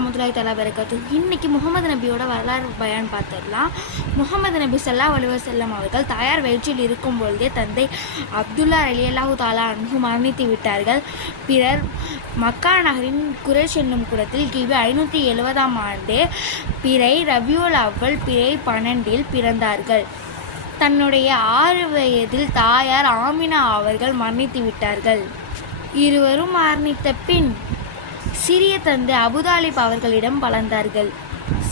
வரமத்துல்லாஹி தலா வரகாத்து இன்னைக்கு முகமது நபியோட வரலாறு பயன் பார்த்துடலாம். முகமது நபி சல்லா அலுவ செல்லம் அவர்கள் தாயார் வயிற்றில் இருக்கும் பொழுதே தந்தை அப்துல்லா அலி அல்லாஹு தாலா அன்பு மரணித்து விட்டார்கள். பிறர் மக்கா நகரின் குரேஷ் என்னும் குளத்தில் கிபி ஐநூற்றி எழுபதாம் ஆண்டு பிறை ரபியோல் அவ்வல் பிறை பன்னெண்டில் பிறந்தார்கள். தன்னுடைய ஆறு வயதில் தாயார் ஆமினா அவர்கள் மரணித்து விட்டார்கள். இருவரும் மரணித்த பின் சிறிய தந்தை அபுதாலிப் அவர்களிடம் வளர்ந்தார்கள்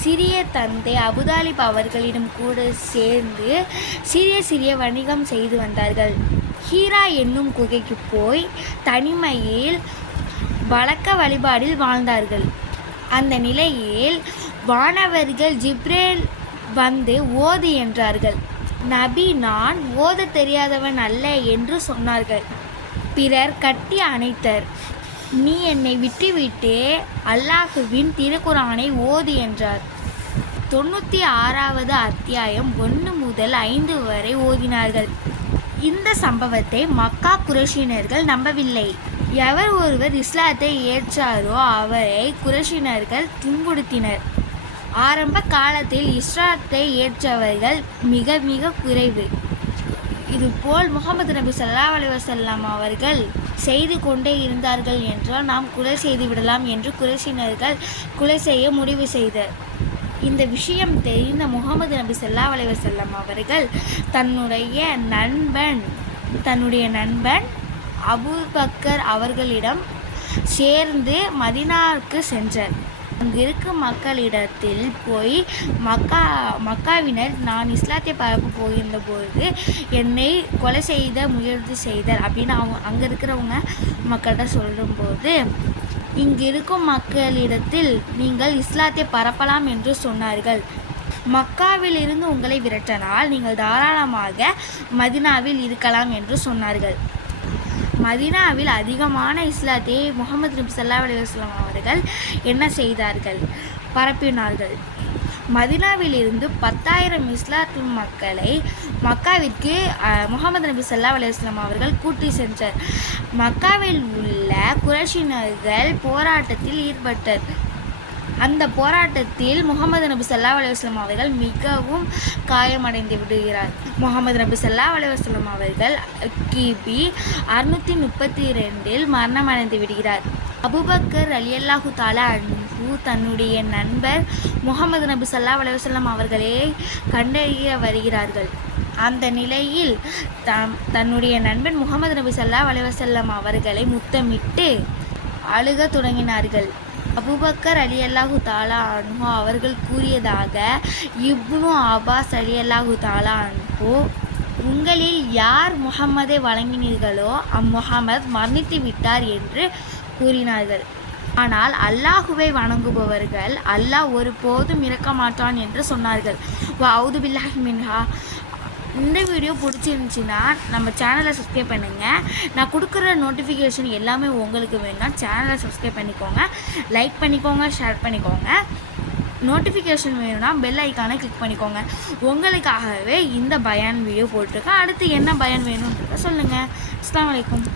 சிறிய தந்தை அபுதாலிப் அவர்களிடம் கூட சேர்ந்து சிறிய சிறிய வணிகம் செய்து வந்தார்கள். ஹீரா என்னும் குகைக்கு போய் தனிமையில் வழக்க வழிபாடில் வாழ்ந்தார்கள். அந்த நிலையில் வானவர்கள் ஜிப்ரேல் வந்து ஓது என்றார்கள். நபி நான் ஓத தெரியாதவன் அல்ல என்று சொன்னார்கள். பிறர் கட்டி அணைத்தர். நீ என்னை விட்டுவிட்டு அல்லாஹுவின் திருக்குரானை ஓது என்றார். தொண்ணூற்றி ஆறாவது அத்தியாயம் ஒன்று முதல் ஐந்து வரை ஓதினார்கள். இந்த சம்பவத்தை மக்கா குரஷினர்கள் நம்பவில்லை. எவர் ஒருவர் இஸ்லாத்தை ஏற்றாரோ அவரை குரஷினர்கள் துன்புறுத்தினர். ஆரம்ப காலத்தில் இஸ்லாத்தை ஏற்றவர்கள் மிக மிக குறைவு. இதுபோல் முகமது நபி சல்லா அலைஹி அவர்கள் செய்து கொண்டே இருந்தார்கள் என்றால் நாம் குலை செய்து விடலாம் என்று குறைசினர்கள் குலை செய்ய முடிவு செய்தர் இந்த விஷயம் தெரிந்த முகமது நபி சல்லா அலைஹி வஸல்லம் அவர்கள் தன்னுடைய நண்பன் தன்னுடைய நண்பன் அபூபக்கர் அவர்களிடம் சேர்ந்து மதினாவுக்கு சென்றார். அங்கு இருக்கும் மக்களிடத்தில் போய் மக்கா மக்காவினர் நான் இஸ்லாத்தை பரப்ப போகின்ற பொழுது என்னை கொலை செய்த முயற்சி செய்தார் அப்படின்னு அவங்க அங்கே இருக்கிறவங்க மக்கள்கிட்ட சொல்லும்போது இங்கு இருக்கும் மக்களிடத்தில் நீங்கள் இஸ்லாத்தை பரப்பலாம் என்று சொன்னார்கள். மக்காவிலிருந்து உங்களை விரட்டினால் நீங்கள் தாராளமாக மதினாவில் இருக்கலாம் என்று சொன்னார்கள். மதினாவில் அதிகமான இஸ்லாத்தை முகமது நபி சல்லா அலைஹி அவர்கள் என்ன செய்தார்கள்? பரப்பினார்கள். மதினாவிலிருந்து பத்தாயிரம் இஸ்லாத்து மக்களை மக்காவிற்கு முகமது நபி சல்லா அலுவலாம் அவர்கள் கூட்டி சென்றார் மக்காவில் உள்ள குரஷினர்கள் போராட்டத்தில் ஈடுபட்டர். அந்த போராட்டத்தில் முகமது நபி சல்லா அலுவலம் அவர்கள் மிகவும் காயமடைந்து விடுகிறார். முகமது நபி சல்லா அலுவலம் அவர்கள் கிபி அறுநூற்றி முப்பத்தி ரெண்டில் மரணமடைந்து விடுகிறார். அபுபக்கர் அலியல்லாஹு தாலா அன்பு தன்னுடைய நண்பர் முகமது நபி சல்லா அலுவலம் அவர்களே கண்டறிய வருகிறார்கள். அந்த நிலையில் தம் தன்னுடைய நண்பன் முகமது நபி சல்லா அலுவலம் அவர்களை முத்தமிட்டு அழுகத் தொடங்கினார்கள். அபூபக்கர் அலி அல்லாஹு தாலா அன்ஹு அவர்கள் கூறியதாக இப்னு அபாஸ் அலி அல்லாஹு தாலா அன்ஹு உங்களில் யார் முகம்மதை வழங்கினீர்களோ அம்முஹம்மத் மரணித்து விட்டார் என்று கூறினார்கள். ஆனால் அல்லாஹுவை வணங்குபவர்கள் அல்லாஹ் ஒருபோதும் இறக்க மாட்டான் என்று சொன்னார்கள். வவுது பில்லாஹ் மின்ஹா இந்த வீடியோ பிடிச்சிருந்துச்சின்னா நம்ம சேனலை சப்ஸ்கிரைப் பண்ணுங்கள் நான் கொடுக்குற நோட்டிஃபிகேஷன் எல்லாமே உங்களுக்கு வேணும்னா சேனலை சப்ஸ்கிரைப் பண்ணிக்கோங்க. லைக் பண்ணிக்கோங்க ஷேர் பண்ணிக்கோங்க. நோட்டிஃபிகேஷன் வேணும்னா பெல் ஐக்கானை கிளிக் பண்ணிக்கோங்க. உங்களுக்காகவே இந்த பயான் வீடியோ போட்டிருக்கேன். அடுத்து என்ன பயான் வேணுன்றத சொல்லுங்கள் அஸ்லாம் வலைக்கம்